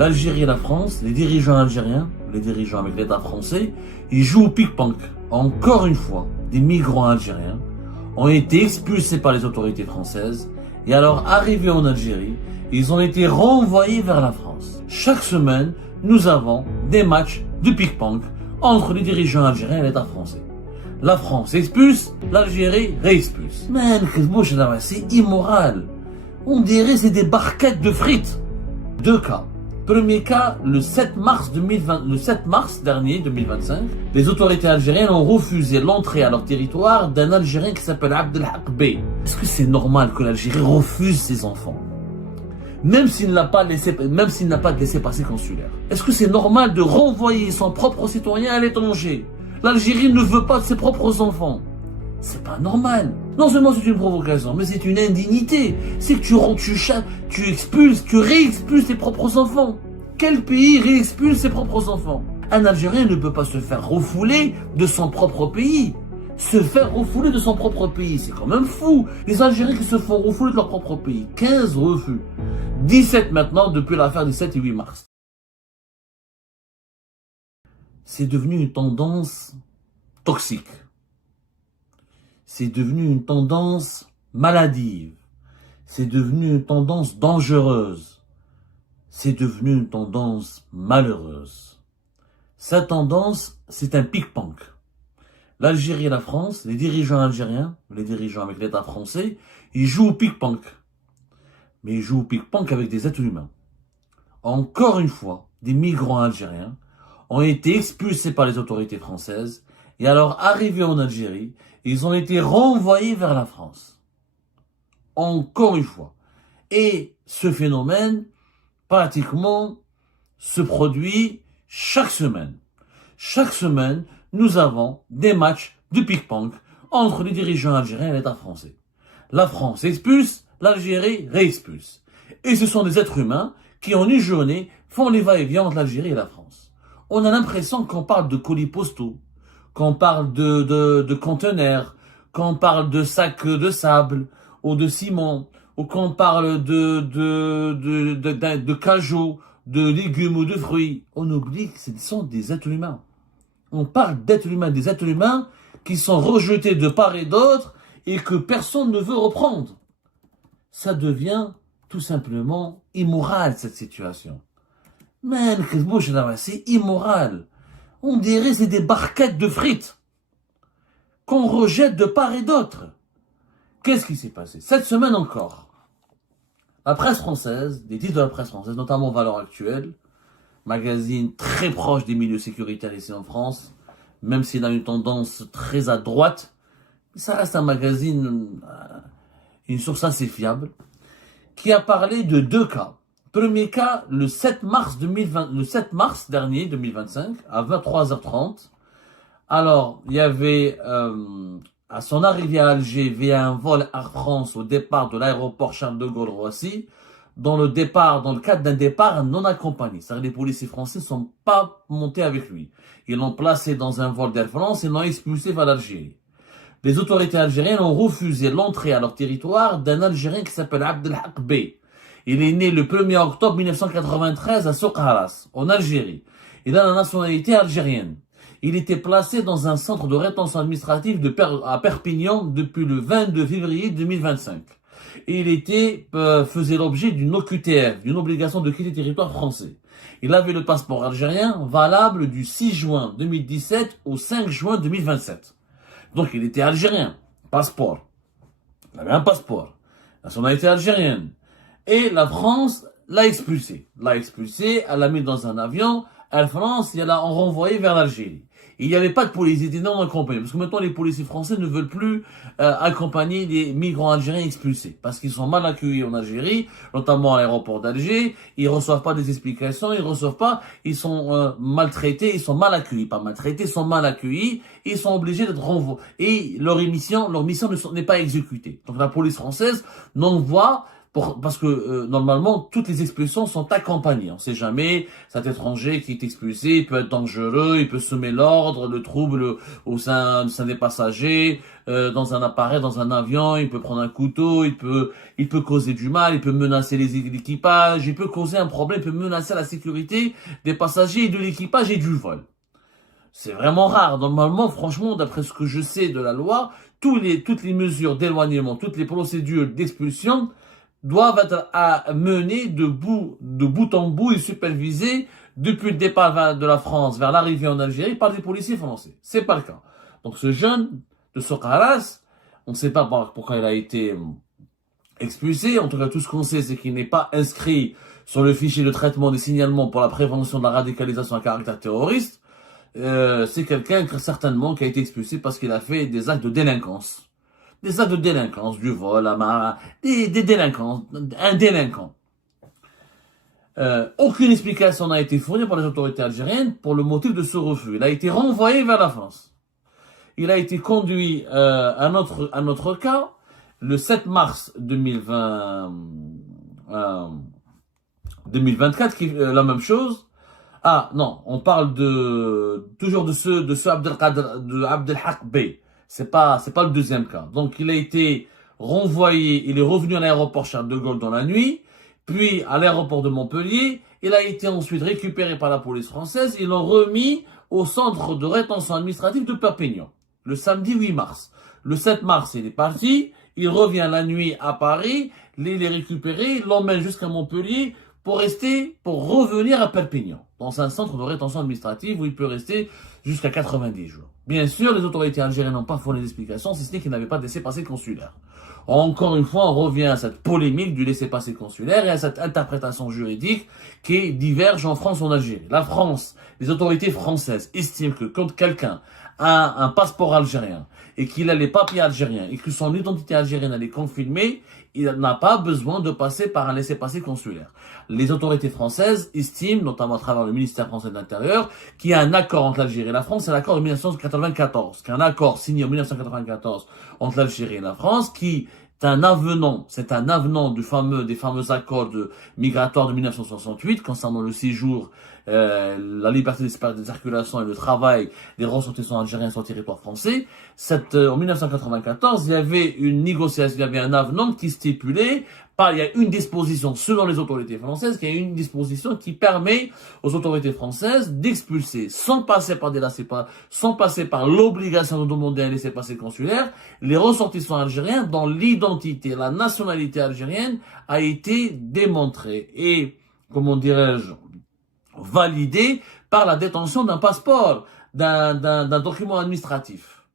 l'Algérie et la France, les dirigeants algériens, les dirigeants avec l'État français, ils jouent au pic-panc. Encore une fois, des migrants algériens ont été expulsés par les autorités françaises et alors arrivés en Algérie, ils ont été renvoyés vers la France. Chaque semaine, nous avons des matchs de pic-panc entre les dirigeants algériens et l'État français. La France expulse, l'Algérie réexpulse. Mais c'est immoral. On dirait c'est des barquettes de frites. Deux cas. Premier cas, le 7 mars dernier, 2025, les autorités algériennes ont refusé l'entrée à leur territoire d'un Algérien qui s'appelle Abdelhak Bey. Est-ce que c'est normal que l'Algérie refuse ses enfants? Même s'il n'a pas de laissez-passer consulaire. Est-ce que c'est normal de renvoyer son propre citoyen à l'étranger? L'Algérie ne veut pas de ses propres enfants. C'est pas normal. Non seulement c'est une provocation, mais c'est une indignité. C'est que tu expulses, tu réexpulses tes propres enfants. Quel pays réexpulse ses propres enfants? Un Algérien ne peut pas se faire refouler de son propre pays. Se faire refouler de son propre pays, c'est quand même fou. Les Algériens qui se font refouler de leur propre pays. 15 refus. 17 maintenant depuis l'affaire du 7 et 8 mars. C'est devenu une tendance toxique. C'est devenu une tendance maladive. C'est devenu une tendance dangereuse. C'est devenu une tendance malheureuse. Cette tendance, c'est un pic-panc. L'Algérie et la France, les dirigeants algériens, les dirigeants avec l'État français, ils jouent au pic-panc. Mais ils jouent au pic-panc avec des êtres humains. Encore une fois, des migrants algériens ont été expulsés par les autorités françaises et alors arrivés en Algérie, ils ont été renvoyés vers la France. Encore une fois. Et ce phénomène, pratiquement, se produit chaque semaine. Chaque semaine, nous avons des matchs de pic-panc entre les dirigeants algériens et l'État français. La France expulse, l'Algérie réexpulse. Et ce sont des êtres humains qui, en une journée, font les va-et-vient entre l'Algérie et la France. On a l'impression qu'on parle de colis postaux, qu'on parle de conteneurs, qu'on parle de sacs de sable ou de ciment, ou qu'on parle de cajots, de légumes ou de fruits. On oublie que ce sont des êtres humains. On parle d'êtres humains, des êtres humains qui sont rejetés de part et d'autre et que personne ne veut reprendre. Ça devient tout simplement immoral, cette situation. Mais c'est immoral. On dirait c'est des barquettes de frites qu'on rejette de part et d'autre. Qu'est-ce qui s'est passé? Cette semaine encore, la presse française, des titres de la presse française, notamment Valeurs Actuelles, magazine très proche des milieux sécuritaires ici en France, même s'il a une tendance très à droite, ça reste un magazine, une source assez fiable, qui a parlé de deux cas. Premier cas, le 7 mars dernier, 2025, à 23h30. Alors, il y avait, à son arrivée à Alger, via un vol Air France au départ de l'aéroport Charles de Gaulle-Roissy, dans le cadre d'un départ non accompagné. C'est-à-dire les policiers français ne sont pas montés avec lui. Ils l'ont placé dans un vol d'Air France et l'ont expulsé vers l'Algérie. Les autorités algériennes ont refusé l'entrée à leur territoire d'un Algérien qui s'appelle Abdelhak Bey. Il est né le 1er octobre 1993 à Soukharas, en Algérie. Il a la nationalité algérienne. Il était placé dans un centre de rétention administrative à Perpignan depuis le 22 février 2025. Et il faisait l'objet d'une OQTF, d'une obligation de quitter le territoire français. Il avait le passeport algérien valable du 6 juin 2017 au 5 juin 2027. Donc il était algérien, passeport. Il avait un passeport, nationalité algérienne. Et la France l'a expulsé. Elle l'a mis dans un avion, Air France, et elle l'a renvoyé vers l'Algérie. Il n'y avait pas de police, ils étaient non accompagnés. Parce que maintenant, les policiers français ne veulent plus accompagner les migrants algériens expulsés. Parce qu'ils sont mal accueillis en Algérie, notamment à l'aéroport d'Alger. Ils reçoivent pas des explications, ils sont maltraités, ils sont mal accueillis. Pas maltraités, ils sont mal accueillis. Ils sont obligés d'être renvoyés. Et leur mission n'est pas exécutée. Donc la police française n'envoie Parce que normalement, toutes les expulsions sont accompagnées. On ne sait jamais, cet étranger qui est expulsé, il peut être dangereux, il peut semer l'ordre, le trouble au sein des passagers, dans un appareil, dans un avion, il peut prendre un couteau, il peut causer du mal, il peut menacer l'équipage, il peut causer un problème, il peut menacer la sécurité des passagers et de l'équipage et du vol. C'est vraiment rare. Normalement, franchement, d'après ce que je sais de la loi, toutes les mesures d'éloignement, toutes les procédures d'expulsion doivent être menées de bout en bout et supervisées depuis le départ de la France vers l'arrivée en Algérie par des policiers français. C'est pas le cas. Donc ce jeune de Sokaras, on ne sait pas pourquoi il a été expulsé. En tout cas, tout ce qu'on sait, c'est qu'il n'est pas inscrit sur le fichier de traitement des signalements pour la prévention de la radicalisation à caractère terroriste. C'est quelqu'un certainement qui a été expulsé parce qu'il a fait des actes de délinquance. Des actes de délinquance, du vol, des délinquants, un délinquant. Aucune explication n'a été fournie par les autorités algériennes pour le motif de ce refus. Il a été renvoyé vers la France. Il a été conduit à notre cas le 7 mars 2024, qui la même chose. Ah non, on parle toujours de ce Abdelhak Bey. C'est pas le deuxième cas. Donc il a été renvoyé, il est revenu à l'aéroport Charles de Gaulle dans la nuit, puis à l'aéroport de Montpellier. Il a été ensuite récupéré par la police française. Ils l'ont remis au centre de rétention administrative de Perpignan le samedi 8 mars. Le 7 mars, il est parti. Il revient la nuit à Paris. Il est récupéré, l'emmène jusqu'à Montpellier pour revenir à Perpignan, dans un centre de rétention administrative où il peut rester jusqu'à 90 jours. Bien sûr, les autorités algériennes n'ont pas fourni d'explications, si ce n'est qu'ils n'avaient pas de laissez-passer consulaire. Encore une fois, on revient à cette polémique du laissez-passer consulaire et à cette interprétation juridique qui diverge en France et en Algérie. La France, les autorités françaises estiment que quand quelqu'un a un passeport algérien et qu'il a les papiers algériens et que son identité algérienne est confirmée, il n'a pas besoin de passer par un laissez-passer consulaire. Les autorités françaises estiment, notamment à travers le ministère français de l'Intérieur, qu'il y a un accord entre l'Algérie et la France, c'est l'accord de 1994, qu'un accord signé en 1994 entre l'Algérie et la France, qui est un avenant, des fameux accords migratoires de 1968 concernant le séjour, la liberté de circulation et le travail des ressortissants algériens sur le territoire français. En 1994, il y avait une négociation, il y avait un avenant qui stipulait, il y a une disposition selon les autorités françaises, il y a une disposition qui permet aux autorités françaises d'expulser, sans passer par l'obligation de demander un laissez-passer consulaire, les ressortissants algériens dont l'identité, la nationalité algérienne a été démontrée et, comment dirais-je, validée par la détention d'un passeport, d'un document administratif.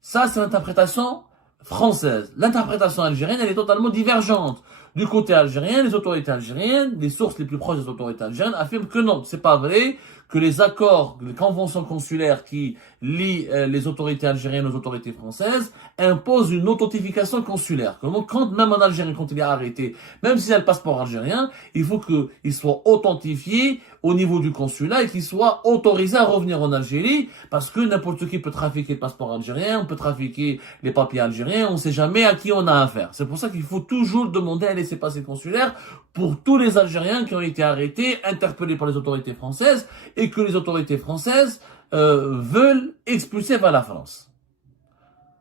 Ça, c'est l'interprétation française. L'interprétation algérienne, elle est totalement divergente. Du côté algérien, les autorités algériennes, les sources les plus proches des autorités algériennes affirment que non, c'est pas vrai, que les accords, les conventions consulaires qui lient les autorités algériennes aux autorités françaises imposent une authentification consulaire. Quand même en Algérie, quand il est arrêté, même s'il a le passeport algérien, il faut qu'il soit authentifié au niveau du consulat et qu'il soit autorisé à revenir en Algérie, parce que n'importe qui peut trafiquer le passeport algérien, on peut trafiquer les papiers algériens, on ne sait jamais à qui on a affaire. C'est pour ça qu'il faut toujours demander un laissez-passer consulaire pour tous les Algériens qui ont été arrêtés, interpellés par les autorités françaises, et que les autorités françaises veulent expulser vers la France,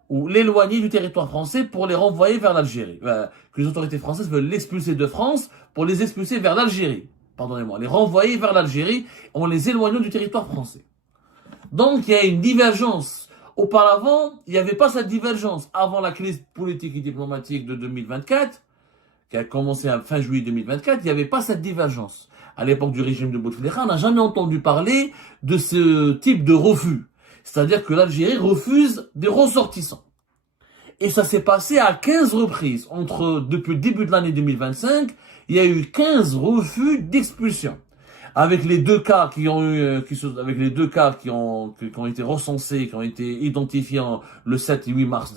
ou l'éloigner du territoire français pour les renvoyer vers l'Algérie. Que les autorités françaises veulent l'expulser de France pour les expulser vers l'Algérie. Pardonnez-moi, les renvoyer vers l'Algérie en les éloignant du territoire français. Donc il y a une divergence. Auparavant, il n'y avait pas cette divergence. Avant la crise politique et diplomatique de 2024, qui a commencé à fin juillet 2024, il n'y avait pas cette divergence. À l'époque du régime de Bouteflika, on n'a jamais entendu parler de ce type de refus. C'est-à-dire que l'Algérie refuse des ressortissants. Et ça s'est passé à 15 reprises. Depuis le début de l'année 2025, il y a eu 15 refus d'expulsion. Avec les deux cas qui ont été recensés, qui ont été identifiés le 7 et 8 mars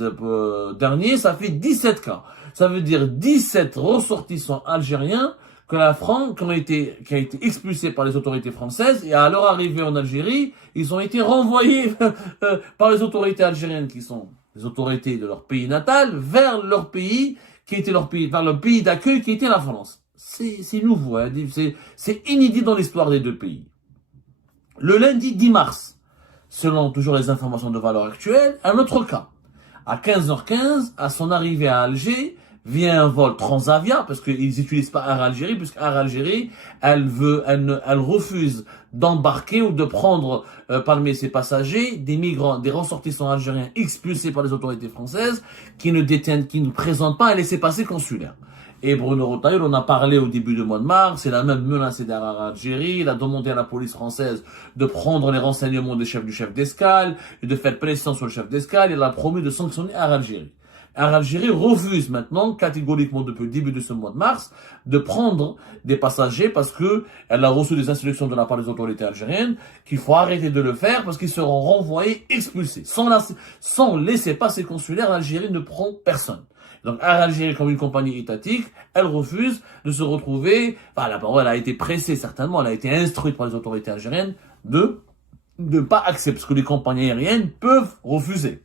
dernier, ça fait 17 cas. Ça veut dire 17 ressortissants algériens qui ont été expulsés par les autorités françaises, et à leur arrivée en Algérie, ils ont été renvoyés par les autorités algériennes qui sont les autorités de leur pays natal vers leur pays qui était leur pays, vers le pays d'accueil qui était la France. C'est nouveau, hein, c'est inédit dans l'histoire des deux pays. Le lundi 10 mars, selon toujours les informations de valeur actuelle, un autre cas. À 15h15, à son arrivée à Alger, vient un vol Transavia, parce qu'ils n'utilisent pas Air Algérie, puisque Air Algérie, elle refuse d'embarquer ou de prendre parmi ses passagers des migrants, des ressortissants algériens expulsés par les autorités françaises, qui ne présentent pas un laissez-passer consulaire. Et Bruno Retailleau, on a parlé au début du mois de mars, il a même menacé derrière Algérie, il a demandé à la police française de prendre les renseignements du chef d'escale, et de faire pression sur le chef d'escale, il a promis de sanctionner Air Algérie. Air Algérie refuse maintenant, catégoriquement depuis le début de ce mois de mars, de prendre des passagers parce que elle a reçu des instructions de la part des autorités algériennes qu'il faut arrêter de le faire parce qu'ils seront renvoyés, expulsés. Sans laisser-passer consulaire, l'Algérie ne prend personne. Donc, Air Algérie, comme une compagnie étatique, elle refuse de se retrouver, elle a été pressée, certainement, elle a été instruite par les autorités algériennes de ne pas accepter, parce que les compagnies aériennes peuvent refuser.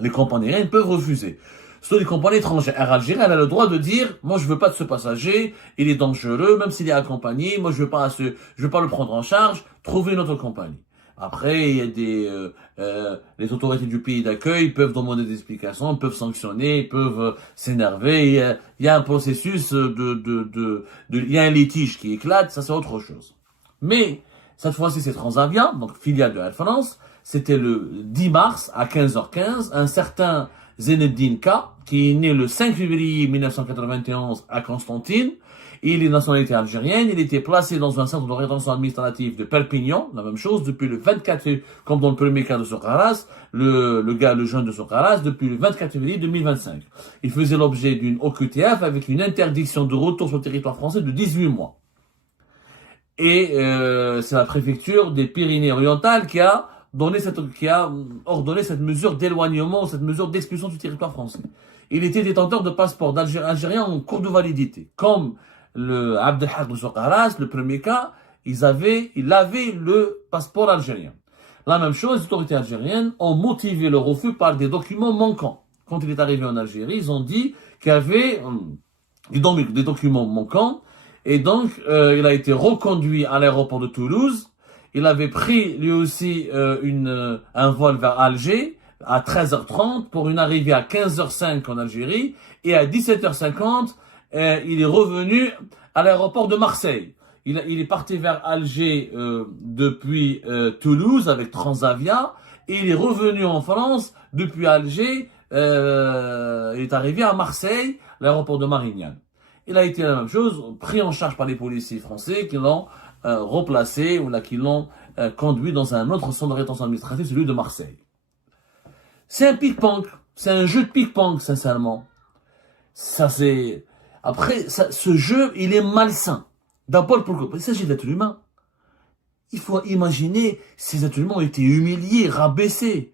Les compagnies aériennes peuvent refuser. Surtout les compagnies étrangères. Air Algérie, elle a le droit de dire, moi, je veux pas de ce passager, il est dangereux, même s'il est accompagné, moi, je veux pas le prendre en charge, trouver une autre compagnie. Après, il y a les autorités du pays d'accueil peuvent demander des explications, peuvent sanctionner, peuvent s'énerver. Il y a un processus il y a un litige qui éclate, ça c'est autre chose. Mais, cette fois-ci, c'est Transavia, donc filiale de Air France. C'était le 10 mars à 15h15, un certain Zenedine K, qui est né le 5 février 1991 à Constantine. Il est de nationalité algérienne, il était placé dans un centre de rétention administrative de Perpignan, la même chose, depuis le 24 février, comme dans le premier cas de Socaras, le jeune de Socaras, depuis le 24 février 2025. Il faisait l'objet d'une OQTF avec une interdiction de retour sur le territoire français de 18 mois. Et c'est la préfecture des Pyrénées-Orientales qui a ordonné cette mesure d'éloignement, cette mesure d'expulsion du territoire français. Il était détenteur de passeport algérien en cours de validité. Comme le Abdelhak de Socaras, le premier cas, il avait le passeport algérien. La même chose, les autorités algériennes ont motivé le refus par des documents manquants. Quand il est arrivé en Algérie, ils ont dit qu'il y avait des documents manquants, et donc il a été reconduit à l'aéroport de Toulouse. Il avait pris lui aussi un vol vers Alger à 13h30 pour une arrivée à 15h05 en Algérie, et à 17h50 il est revenu à l'aéroport de Marseille. Il est parti vers Alger depuis Toulouse avec Transavia, et il est revenu en France depuis Alger. Il est arrivé à Marseille, l'aéroport de Marignane. Il a été la même chose, pris en charge par les policiers français qui l'ont replacé ou qui l'ont conduit dans un autre centre de rétention administrative, celui de Marseille. C'est un pick-pong, c'est un jeu de pick-pong, sincèrement. Après, ce jeu, il est malsain. D'abord, pourquoi? Il s'agit d'êtres humains. Il faut imaginer, ces êtres humains ont été humiliés, rabaissés.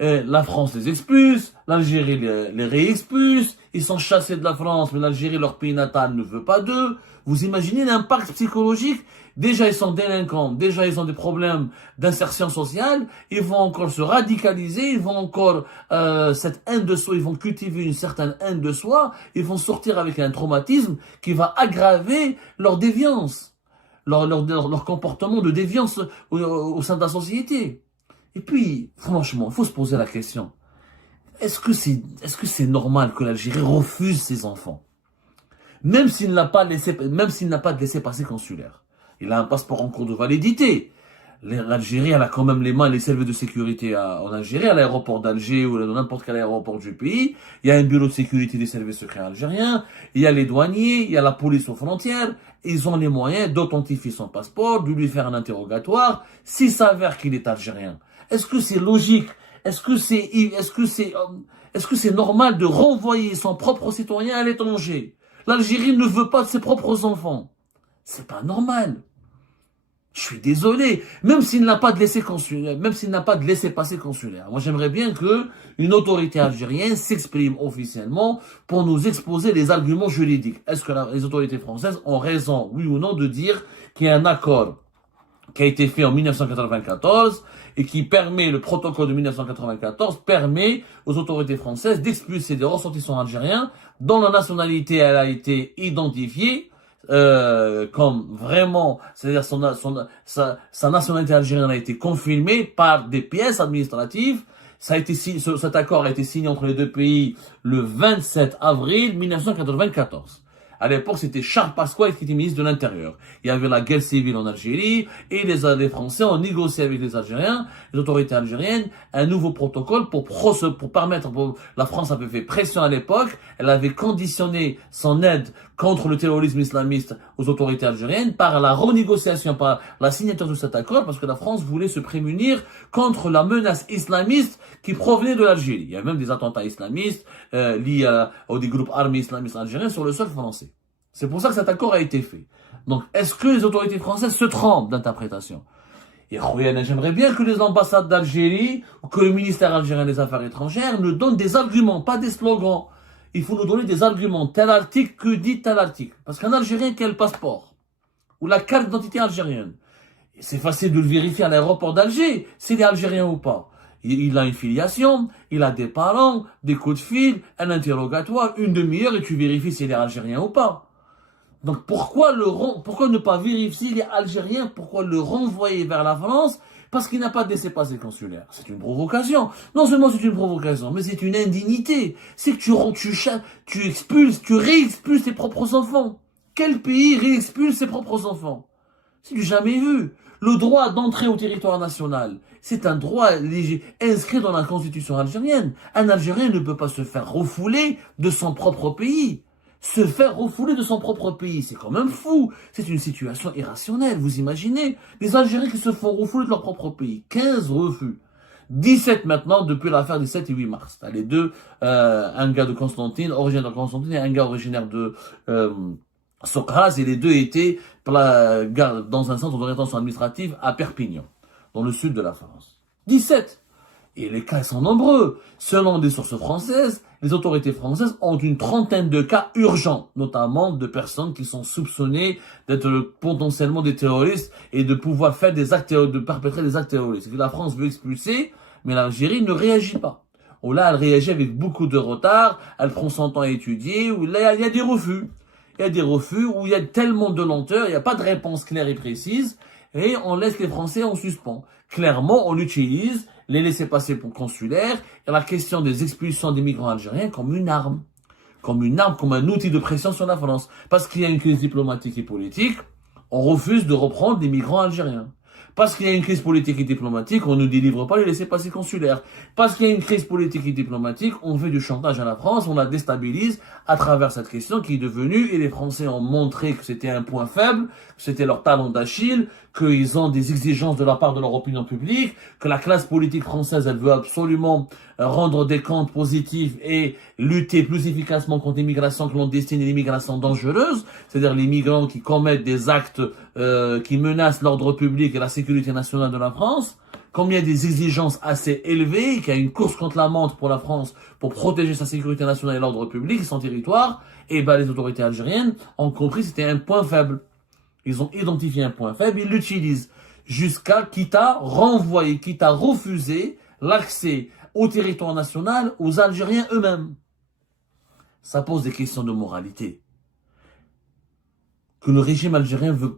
La France les expulse, l'Algérie les réexpulse, ils sont chassés de la France, mais l'Algérie, leur pays natal, ne veut pas d'eux. Vous imaginez l'impact psychologique? Déjà, ils sont délinquants, déjà, ils ont des problèmes d'insertion sociale, ils vont encore se radicaliser, ils vont encore, cette haine de soi, ils vont cultiver une certaine haine de soi, ils vont sortir avec un traumatisme qui va aggraver leur déviance, leur comportement de déviance au sein de la société. Et puis, franchement, il faut se poser la question. Est-ce que c'est normal que l'Algérie refuse ses enfants? Même s'il n'a pas de laissez-passer consulaire. Il a un passeport en cours de validité. L'Algérie, elle a quand même les services de sécurité en Algérie, à l'aéroport d'Alger ou dans n'importe quel aéroport du pays. Il y a un bureau de sécurité des services secrets algériens. Il y a les douaniers, il y a la police aux frontières. Ils ont les moyens d'authentifier son passeport, de lui faire un interrogatoire, s'il s'avère qu'il est algérien. Est-ce que c'est logique? Est-ce que c'est normal de renvoyer son propre citoyen à l'étranger? L'Algérie ne veut pas de ses propres enfants. C'est pas normal. Je suis désolé. Même s'il n'a pas de laissez-passer consulaire. Moi, j'aimerais bien que une autorité algérienne s'exprime officiellement pour nous exposer les arguments juridiques. Est-ce que les autorités françaises ont raison, oui ou non, de dire qu'il y a un accord qui a été fait en 1994 et qui permet, le protocole de 1994 permet aux autorités françaises d'expulser des ressortissants algériens dont la nationalité elle a été identifiée comme vraiment, c'est-à-dire sa nationalité algérienne a été confirmée par des pièces administratives. Ça a été, cet accord a été signé entre les deux pays le 27 avril 1994. À l'époque, c'était Charles Pasqua qui était ministre de l'Intérieur. Il y avait la guerre civile en Algérie et les Français ont négocié avec les Algériens, les autorités algériennes, un nouveau protocole pour permettre, la France avait fait pression à l'époque, elle avait conditionné son aide contre le terrorisme islamiste aux autorités algériennes par la renégociation, par la signature de cet accord, parce que la France voulait se prémunir contre la menace islamiste qui provenait de l'Algérie. Il y a même des attentats islamistes liés aux des groupes armés islamistes algériens sur le sol français. C'est pour ça que cet accord a été fait. Donc, est-ce que les autorités françaises se trompent d'interprétation? Et j'aimerais bien que les ambassades d'Algérie ou que le ministère algérien des Affaires étrangères nous donnent des arguments, pas des slogans. Il faut nous donner des arguments. Tel article, que dit tel article? Parce qu'un Algérien qui a le passeport ou la carte d'identité algérienne, c'est facile de le vérifier à l'aéroport d'Alger, s'il est algérien ou pas. Il a une filiation, il a des parents, des coups de fil, un interrogatoire, une demi-heure et tu vérifies s'il est algérien ou pas. Donc pourquoi ne pas vérifier s'il est algérien? Pourquoi le renvoyer vers la France? Parce qu'il n'a pas de laissez-passer consulaire. C'est une provocation. Non seulement c'est une provocation, mais c'est une indignité. C'est que tu expulses, tu réexpulses tes propres enfants. Quel pays réexpulse ses propres enfants? C'est du jamais vu. Le droit d'entrer au territoire national, c'est un droit inscrit dans la constitution algérienne. Un Algérien ne peut pas se faire refouler de son propre pays. Se faire refouler de son propre pays, c'est quand même fou. C'est une situation irrationnelle, vous imaginez? Les Algériens qui se font refouler de leur propre pays. 15 refus. 17 maintenant depuis l'affaire du 7 et 8 mars. Les deux, un gars de Constantine, originaire de Constantine, et un gars originaire de Sokras, et les deux étaient dans un centre de rétention administrative à Perpignan, dans le sud de la France. 17. Et les cas sont nombreux. Selon des sources françaises, les autorités françaises ont une trentaine de cas urgents, notamment de personnes qui sont soupçonnées d'être potentiellement des terroristes et de pouvoir faire des actes, de perpétrer des actes terroristes. Que la France veut expulser, mais l'Algérie ne réagit pas. Ou là, elle réagit avec beaucoup de retard, elle prend son temps à étudier, ou là, il y a des refus. Il y a des refus où il y a tellement de lenteur, il n'y a pas de réponse claire et précise, et on laisse les Français en suspens. Clairement, on utilise les laissez-passer pour consulaires et la question des expulsions des migrants algériens comme une arme, comme un outil de pression sur la France. Parce qu'il y a une crise diplomatique et politique, on refuse de reprendre des migrants algériens. Parce qu'il y a une crise politique et diplomatique, on ne délivre pas les laissez-passer consulaires. Parce qu'il y a une crise politique et diplomatique, on fait du chantage à la France, on la déstabilise à travers cette question qui est devenue, et les Français ont montré que c'était un point faible, que c'était leur talon d'Achille, qu'ils ont des exigences de la part de leur opinion publique, que la classe politique française, elle veut absolument rendre des comptes positifs et lutter plus efficacement contre l'immigration clandestine et l'immigration dangereuse, c'est-à-dire les migrants qui commettent des actes qui menacent l'ordre public et la sécurité nationale de la France. Comme il y a des exigences assez élevées, qu'il y a une course contre la montre pour la France pour protéger sa sécurité nationale et l'ordre public et son territoire, et ben les autorités algériennes ont compris que c'était un point faible. Ils ont identifié un point faible, ils l'utilisent jusqu'à quitte à renvoyer, quitte à refuser l'accès au territoire national aux Algériens eux-mêmes. Ça pose des questions de moralité. Que le régime algérien veut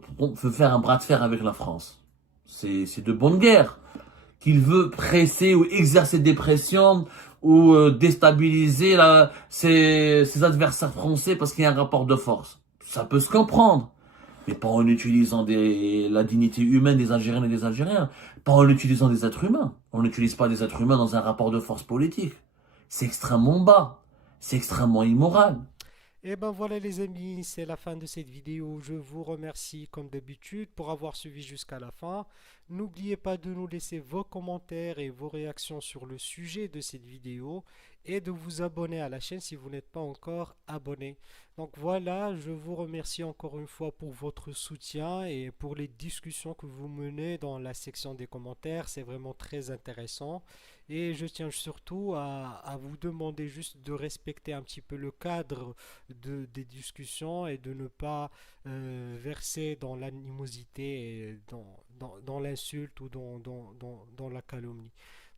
faire un bras de fer avec la France. C'est de bonne guerre. Qu'il veut presser ou exercer des pressions ou déstabiliser ses adversaires français parce qu'il y a un rapport de force. Ça peut se comprendre. Mais pas en utilisant la dignité humaine des Algériennes et des Algériens. Pas en utilisant des êtres humains. On n'utilise pas des êtres humains dans un rapport de force politique. C'est extrêmement bas. C'est extrêmement immoral. Et ben voilà les amis, c'est la fin de cette vidéo. Je vous remercie comme d'habitude pour avoir suivi jusqu'à la fin. N'oubliez pas de nous laisser vos commentaires et vos réactions sur le sujet de cette vidéo et de vous abonner à la chaîne si vous n'êtes pas encore abonné. Donc voilà, je vous remercie encore une fois pour votre soutien et pour les discussions que vous menez dans la section des commentaires. C'est vraiment très intéressant. Et je tiens surtout à vous demander juste de respecter un petit peu le cadre des discussions et de ne pas verser dans l'animosité, et dans l'insulte ou dans la calomnie.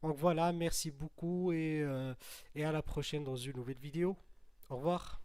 Donc voilà, merci beaucoup et à la prochaine dans une nouvelle vidéo. Au revoir.